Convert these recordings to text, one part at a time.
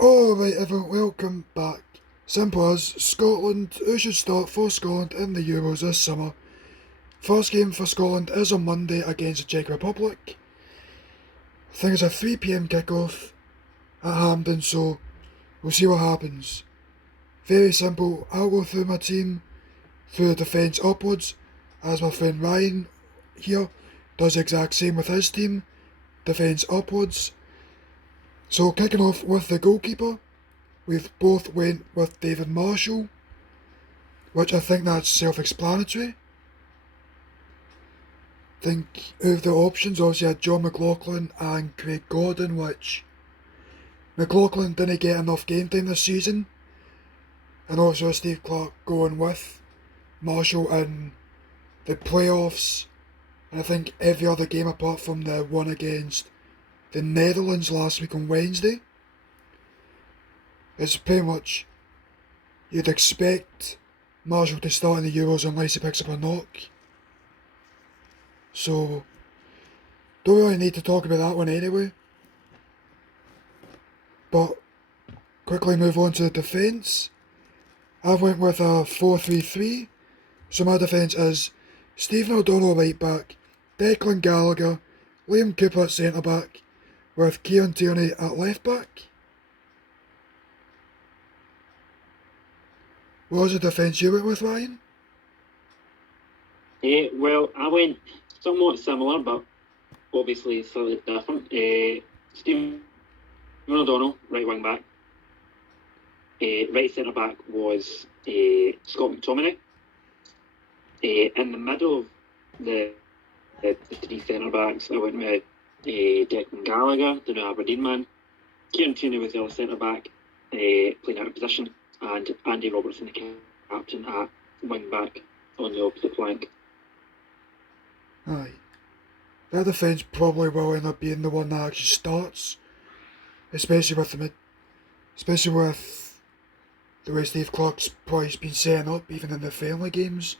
Alright everyone, welcome back. Simple as Scotland, who should start for Scotland in the Euros this summer? First game for Scotland is on Monday against the Czech Republic. I think it's a 3pm kickoff at Hampden, so we'll see what happens. Very simple, I'll go through my team, through the defence upwards, as my friend Ryan here does the exact same with his team, defence upwards. So kicking off with the goalkeeper, we've both went with David Marshall, which I think that's self-explanatory. I think of the options, obviously had John McLaughlin and Craig Gordon, which McLaughlin didn't get enough game time this season, and also Steve Clarke going with Marshall in the playoffs, and I think every other game apart from the one against the Netherlands last week on Wednesday. It's pretty much, you'd expect Marshall to start in the Euros unless he picks up a knock. So, don't really need to talk about that one anyway. But, quickly move on to the defence. I went with a 4-3-3. So my defence is Stephen O'Donnell right back, Declan Gallagher, Liam Cooper at centre back, with Kieran Tierney at left back. What was the defence you went with, Ryan? Well, I went somewhat similar, but obviously slightly different. Stephen O'Donnell, right wing back. Right centre back was Scott McTominay. In the middle of the three centre backs, I went with Declan Gallagher, the new Aberdeen man. Kieran Tierney was the other centre back, playing out of position, and Andy Robertson, the captain, at wing back on the opposite flank. Aye. That defence probably will end up being the one that actually starts, especially with the way Steve Clarke's probably been setting up, even in the friendly games.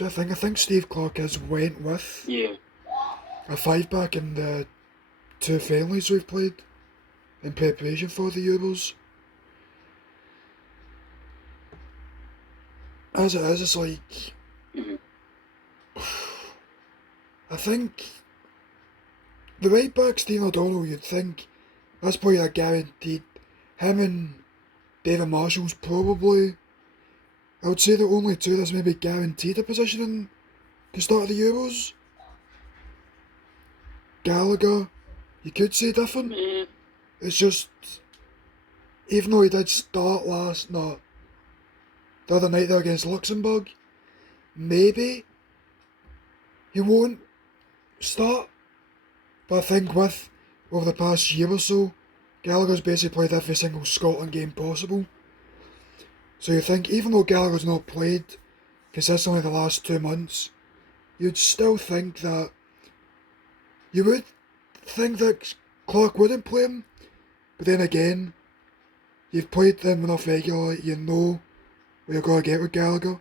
I think Steve Clarke has went with a 5-back in the 2 friendlies we've played in preparation for the Euros. As it is, it's like, I think the right back, Stephen O'Donnell, you'd think that's probably a guaranteed. Him and David Marshall's probably, I would say, the only two that's maybe guaranteed a position in the start of the Euros. Gallagher, you could say different. It's just, even though he did start the other night there against Luxembourg, maybe he won't start. But I think over the past year or so, Gallagher's basically played every single Scotland game possible. So you think, even though Gallagher's not played consistently the last 2 months, you would think that Clarke wouldn't play him. But then again, you've played them enough regularly, you know what you're going to get with Gallagher.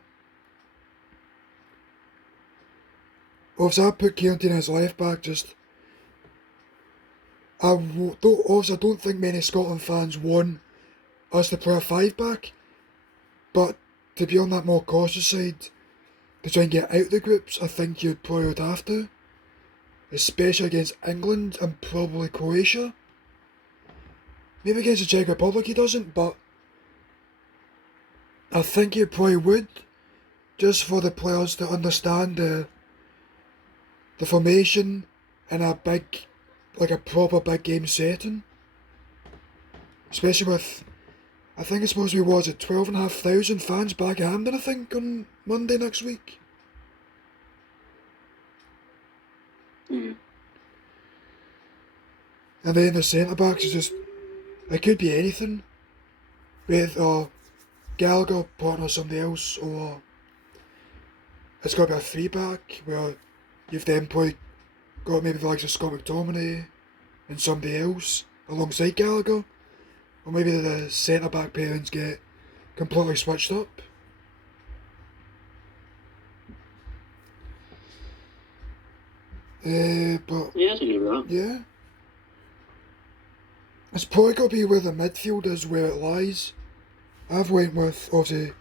Obviously, I put Kieran Tierney as left back, I don't think many Scotland fans want us to play a 5-back, but to be on that more cautious side, to try and get out the groups, I think you probably would have to, especially against England and probably Croatia. Maybe against the Czech Republic he doesn't, but I think you probably would, just for the players to understand the formation in a proper big game setting. Especially with, I think it's supposed to be, 12,500 fans back at Hampden, I think, on Monday next week. And then the centre backs is it could be anything. With Gallagher partner somebody else, or it's got to be a 3-back where you've then probably got maybe the likes of Scott McTominay and somebody else alongside Gallagher. Or maybe the centre back pairings get completely switched up. But yeah, I agree with that. Yeah. It's probably got to be where the midfield is, where it lies. I've went with, obviously,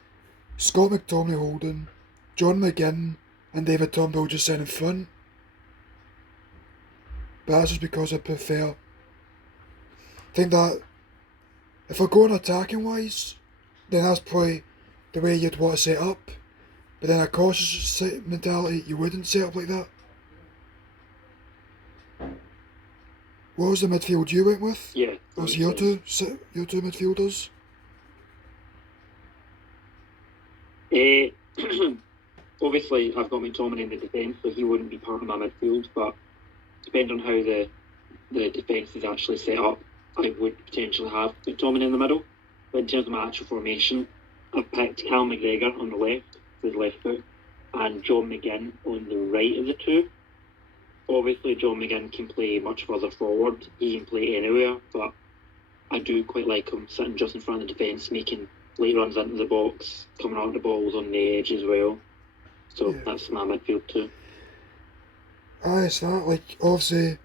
Scott McTominay holding, John McGinn and David Turnbull just sitting in front. But that's just because I prefer. I think that if we're going attacking wise, then that's probably the way you'd want to set up. But then a cautious mentality, you wouldn't set up like that. What was the midfield you went with? Yeah. Was your two midfielders? Obviously, I've got McTominay in the defence, so he wouldn't be part of my midfield. But depending on how the defence is actually set up, I would potentially have McTominay in the middle. But in terms of my actual formation, I've picked Cal McGregor on the left, his left foot, and John McGinn on the right of the two. Obviously, John McGinn can play much further forward. He can play anywhere, but I do quite like him sitting just in front of the defence, making late runs into the box, coming out of the balls on the edge as well. So yeah, that's my midfield too. It's that, like, obviously,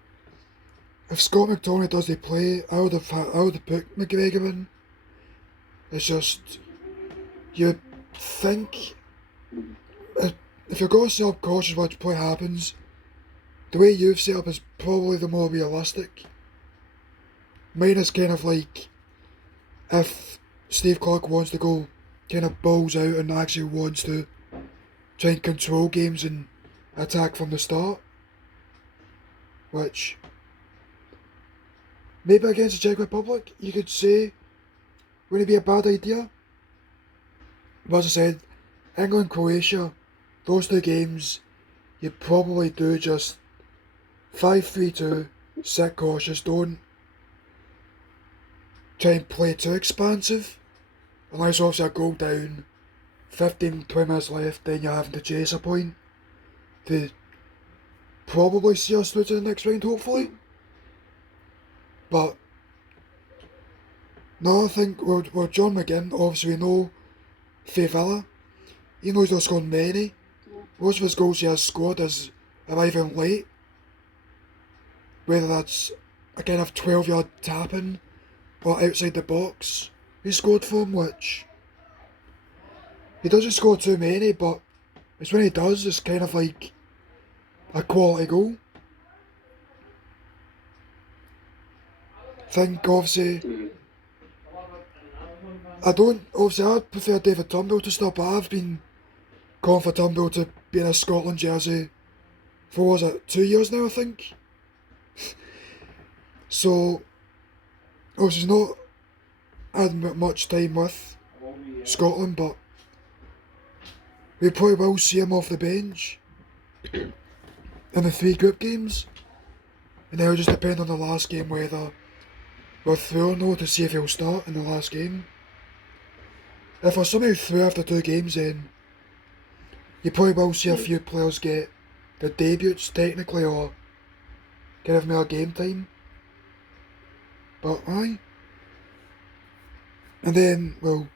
if Scott McTominay doesn't play, I would have put McGregor in. It's just, you think, if you're going to set up cautious what probably happens, the way you've set up is probably the more realistic. Mine is kind of like, if Steve Clark wants to go kind of balls out and actually wants to try and control games and attack from the start, which maybe against the Czech Republic you could say wouldn't be a bad idea. But as I said, England, Croatia, those two games, you probably do just 5-3-2, sit cautious, don't try and play too expansive, unless obviously a goal down, 15-20 minutes left, then you're having to chase a point to probably see us through to the next round, hopefully. But no, I think we're John McGinn. Obviously, we know Faye Villa. He knows he's scored many. Most of his goals he has scored is arriving late. Whether that's a kind of 12-yard tapping or outside the box he scored for him, which he doesn't score too many, but it's when he does, it's kind of like a quality goal. I think obviously I'd prefer David Turnbull to start, but I've been calling for Turnbull to be in a Scotland jersey for, was it, 2 years now, I think? So, obviously he's not had much time with Scotland, but we probably will see him off the bench in the 3 group games. And then it'll just depend on the last game whether we're through or no, to see if he'll start in the last game. If we're somehow through after 2 games, then you probably will see a few players get their debuts technically, or give more game time. But aye. And then, well,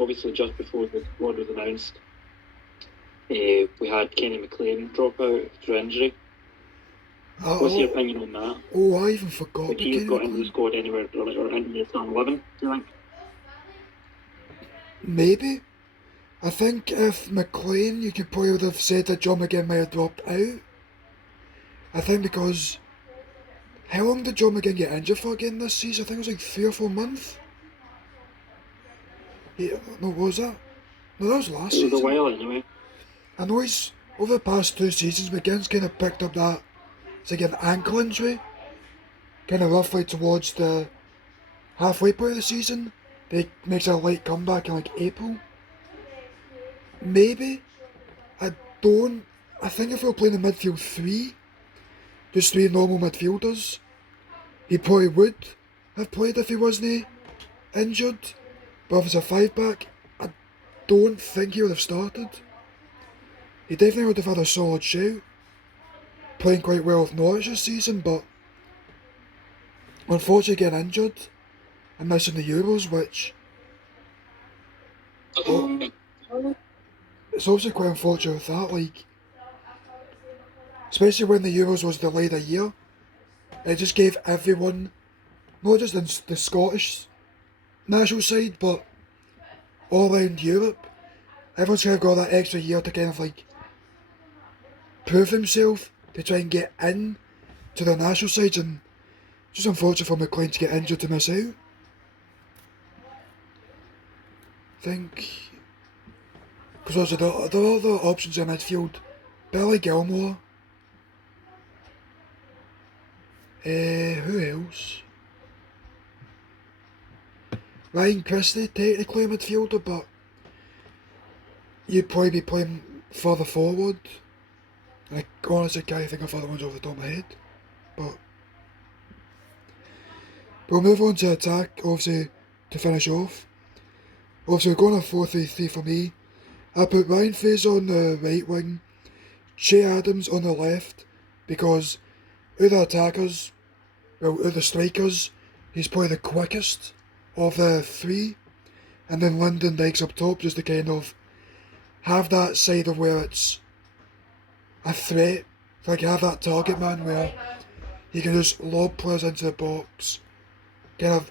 obviously just before the squad was announced, we had Kenny McLean drop out through injury. What's your opinion on that? Oh, I even forgot. Would he have got into the squad anywhere, or into the starting 11, do you think? Maybe. I think if McLean, you could probably would have said that John McGinn might have dropped out. I think because, how long did John McGinn get injured for again this season? I think it was like 3 or 4 months. Yeah, no, what was that? No, that was last season. It was a while anyway. I know he's, over the past 2 seasons, McGinn's kind of picked up that, it's like an ankle injury, kind of roughly towards the halfway point of the season. He makes a late comeback in like April. Maybe. I think if we were playing in midfield 3, just 3 normal midfielders, he probably would have played if he wasn't injured. But if it's a 5-back, I don't think he would have started. He definitely would have had a solid shout, playing quite well with Norwich this season, but unfortunately getting injured and missing the Euros, which it's obviously quite unfortunate with that, like, especially when the Euros was delayed a year. It just gave everyone, not just in the Scottish national side, but all around Europe, everyone's kind of got that extra year to kind of like prove himself to try and get in to the national sides, and just unfortunate for McLean to get injured to miss out. I think because also the other options in midfield, Billy Gilmore, who else? Ryan Christie, technically a midfielder, but you'd probably be playing further forward. I honestly can't think of other ones off the top of my head. But we'll move on to attack, obviously, to finish off. Obviously, we're going a 4-3-3 for me. I put Ryan Fraser on the right wing, Che Adams on the left, because of the attackers, well, of the strikers, he's probably the quickest of the three. And then Lyndon Dykes up top, just to kind of have that side of where it's a threat. Like have that target man where he can just lob players into the box, kind of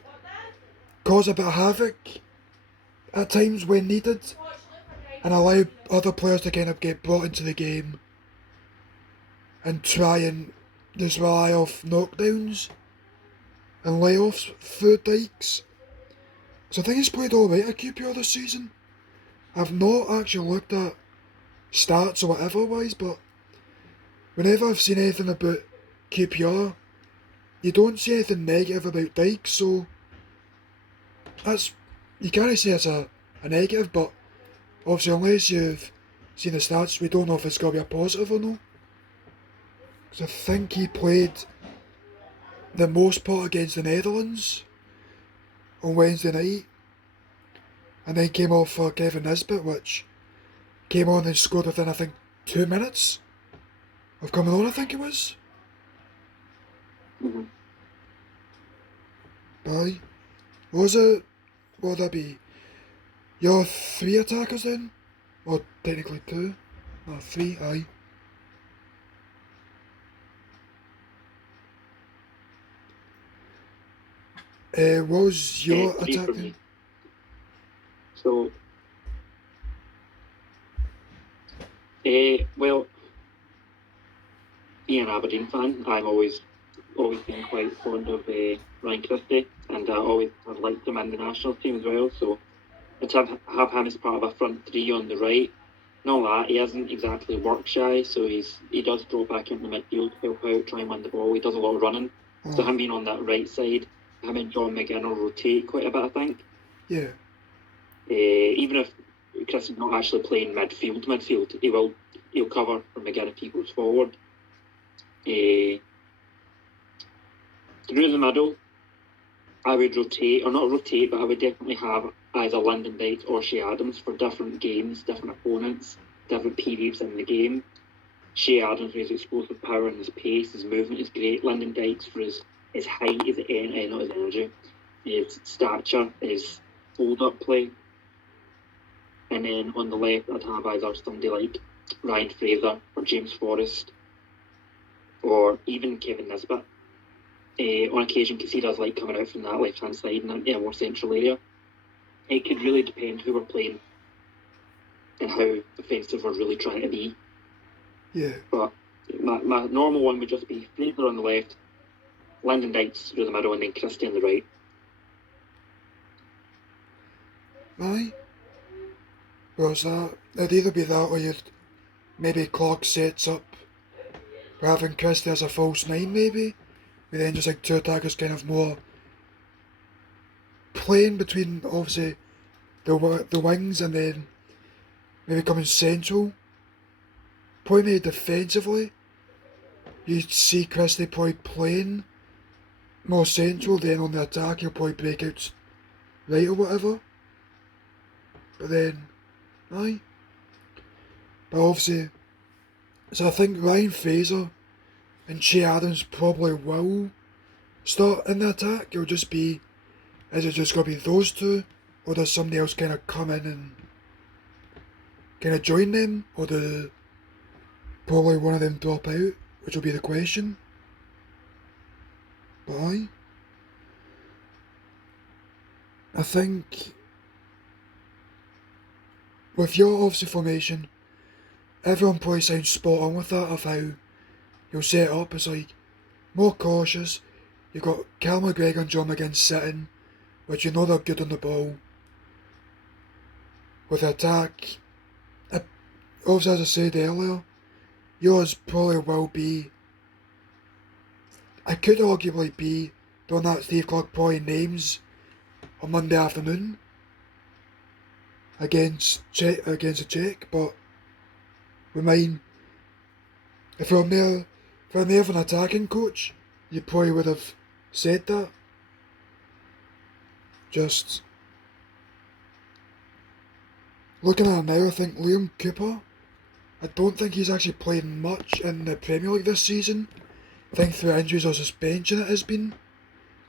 cause a bit of havoc at times when needed, and allow other players to kind of get brought into the game and try and just rely off knockdowns and layoffs through Dykes. So I think he's played alright at QPR this season. I've not actually looked at stats or whatever wise, but whenever I've seen anything about QPR, you don't see anything negative about Dykes, so that's, you can't say it's a negative, but obviously unless you've seen the stats, we don't know if it's going to be a positive or no. Because I think he played the most part against the Netherlands on Wednesday night, and then came off for Kevin Nisbet, which came on and scored within I think 2 minutes of coming on, I think it was. Mm-hmm. Aye. Was it, what would that be? Your 3 attackers then? Or technically 2? No, 3, aye. What was your Three attack for then? me. So, well, being an Aberdeen fan, I've always been quite fond of Ryan Christie, and I've liked him in the national team as well. So, to have him as part of a front three on the right, not that he isn't exactly work shy, so he does draw back into midfield, help out, try and win the ball. He does a lot of running. So him being on that right side, him and John McGinn will rotate quite a bit, I think. Yeah. Even if Chris is not actually playing midfield, he'll cover for McGinn if he goes forward. Through the middle, I would rotate, or not rotate, but I would definitely have either Lyndon Dykes or Shea Adams for different games, different opponents, different periods in the game. Shea Adams for his explosive power and his pace, his movement is great. Lyndon Dykes for his height, not his energy, his stature, his hold-up play. And then on the left, I'd have either somebody like Ryan Fraser or James Forrest, or even Kevin Nisbet. On occasion, because he does like coming out from that left-hand side in a more central area. It could really depend who we're playing and how offensive we're really trying to be. Yeah. But my normal one would just be Fraser on the left, Lyndon Dykes through the middle, and then Christie on the right. Aye. Well, it'd either be that or you'd maybe Clark sets up for having Christie as a false 9 maybe. But then just like 2 attackers kind of more playing between obviously the wings and then maybe coming central. Probably maybe defensively. You'd see Christie probably playing more central, then on the attack he'll probably break out right or whatever. But then, aye. But obviously, so I think Ryan Fraser and Che Adams probably will start in the attack. It'll just be, is it just going to be those two? Or does somebody else kind of come in and kind of join them? Or do probably one of them drop out? Which will be the question. But I think with your obviously formation, everyone probably sounds spot on with that of how you'll set it up. It's like more cautious. You've got Cal McGregor and John McGinn sitting, which you know they're good on the ball. With attack, obviously as I said earlier, yours probably will be, I could arguably be the one that Steve Clark probably names on Monday afternoon against the Czech, but with mine, if I'm there of an attacking coach, you probably would have said that. Just looking at it now, I think Liam Cooper, I don't think he's actually played much in the Premier League this season. I think through injuries or suspension it has been.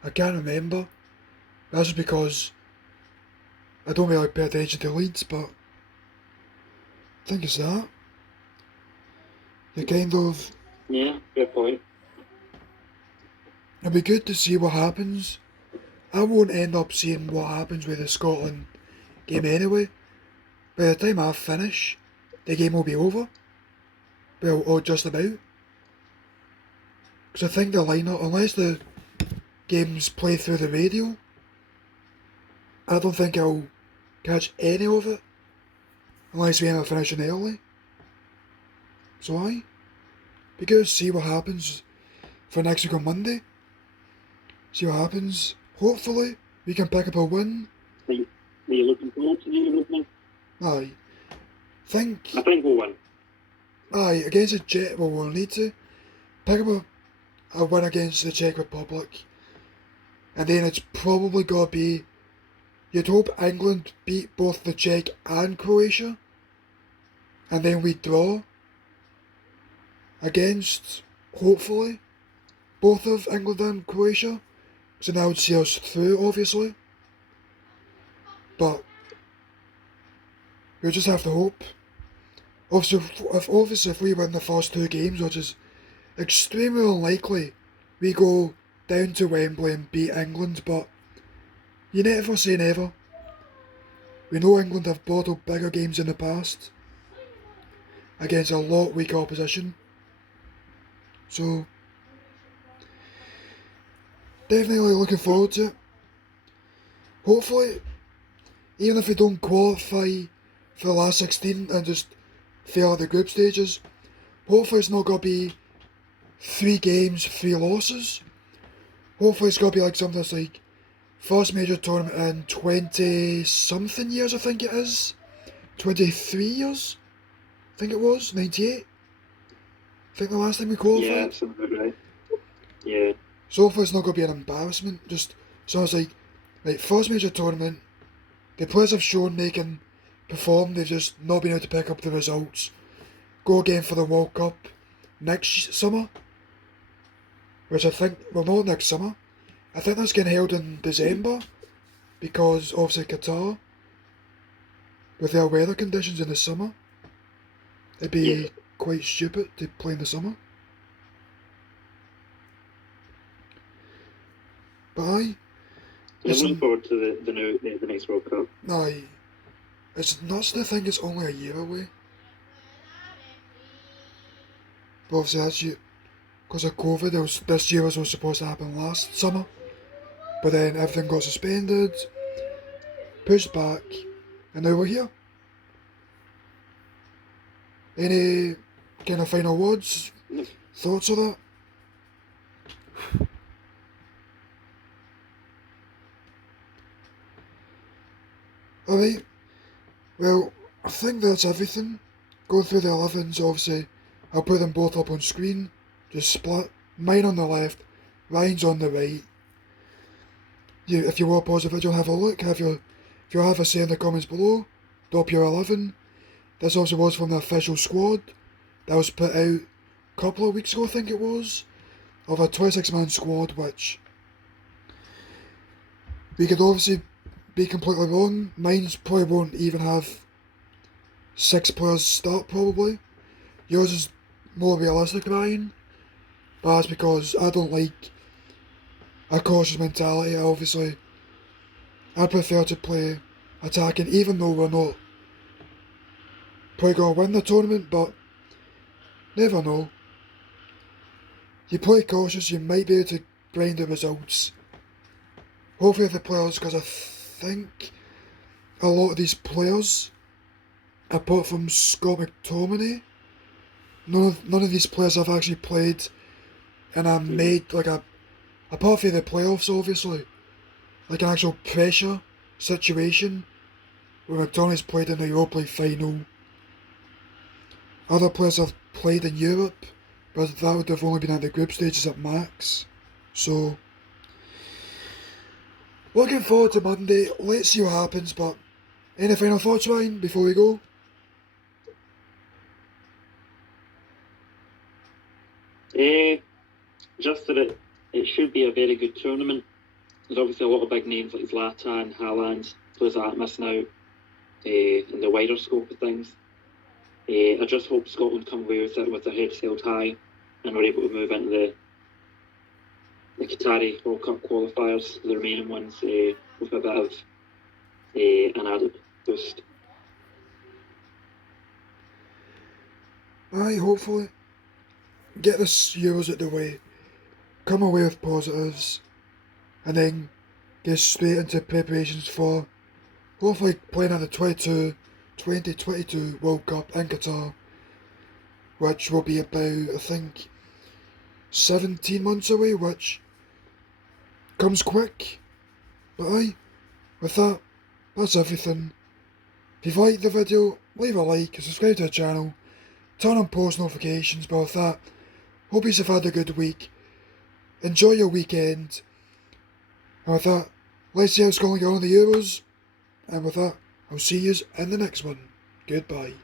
I can't remember. That's just because I don't really pay attention to Leeds, but I think it's that. You kind of... Yeah, good point. It'd be good to see what happens. I won't end up seeing what happens with the Scotland game anyway. By the time I finish, the game will be over. Well, or just about. Because I think the lineup, unless the game's played through the radio, I don't think I'll catch any of it. Unless we end up finishing early. So be good to see what happens for next week on Monday. See what happens. Hopefully, we can pick up a win. Are you looking forward to the evening? I think we'll win. Against the Czech, well, we'll need to pick up a win against the Czech Republic. And then it's probably got to be, you'd hope England beat both the Czech and Croatia. And then we draw against, hopefully, both of England and Croatia. So that would see us through, obviously. But we'll just have to hope. Obviously, if we win the first two games, which is extremely unlikely, we go down to Wembley and beat England, but you never say never. We know England have bottled bigger games in the past against a lot weaker opposition. So, definitely looking forward to it. Hopefully, even if we don't qualify for the last 16 and just fail at the group stages, hopefully it's not going to be 3 games, 3 losses. Hopefully it's going to be like something that's like first major tournament in 20 something years, I think it is. 23 years? I think it was, 98. I think the last time we qualified. Yeah, that's about right. Yeah. So hopefully it's not going to be an embarrassment. Just so it's like first major tournament, the players have shown they can perform, they've just not been able to pick up the results. Go again for the World Cup next summer, which I think, well, not next summer, I think that's getting held in December, because obviously Qatar, with their weather conditions in the summer, it'd be quite stupid to play in the summer. But I'm looking forward to the next World Cup. It's nuts to think it's only a year away. But obviously that's because of COVID, this year was supposed to happen last summer. But then everything got suspended, pushed back, and now we're here. Any kind of final words, thoughts of that? Alright, well, I think that's everything. Going through the 11s, obviously, I'll put them both up on screen, just split. Mine on the left, Ryan's on the right. If you want to pause the video and have a look, if you have a say in the comments below, drop your 11. This also was from the official squad that was put out a couple of weeks ago, I think it was, of a 26-man squad, which we could obviously be completely wrong. Mine's probably won't even have 6 players start, probably. Yours is more realistic, Ryan, but that's because I don't like a cautious mentality. Obviously, I prefer to play attacking, even though we're not probably going to win the tournament, but never know. You play cautious, you might be able to grind the results. Hopefully the players, because I think a lot of these players, apart from Scott McTominay, none of these players have actually played and I made like apart from the playoffs obviously, like an actual pressure situation where McTominay's played in the Europa League final. Other players have played in Europe, but that would have only been at the group stages at max. So, looking forward to Monday. Let's see what happens, but any final thoughts, Ryan, before we go? Just that it should be a very good tournament. There's obviously a lot of big names like Zlatan, Haaland, players like that missing out in the wider scope of things. I just hope Scotland come away with it with their heads held high and we're able to move into the Qatari World Cup qualifiers, the remaining ones, with a bit of an added boost. Aye, hopefully. Get this Euros out the way. Come away with positives. And then get straight into preparations for hopefully playing at the 2022 World Cup in Qatar, which will be about, I think, 17 months away, which comes quick. But aye, with that, that's everything. If you've liked the video, leave a like, subscribe to the channel, turn on post notifications. But with that, hope you've had a good week. Enjoy your weekend. And with that, let's see how Scotland go on the Euros. And with that, I'll see yous in the next one. Goodbye.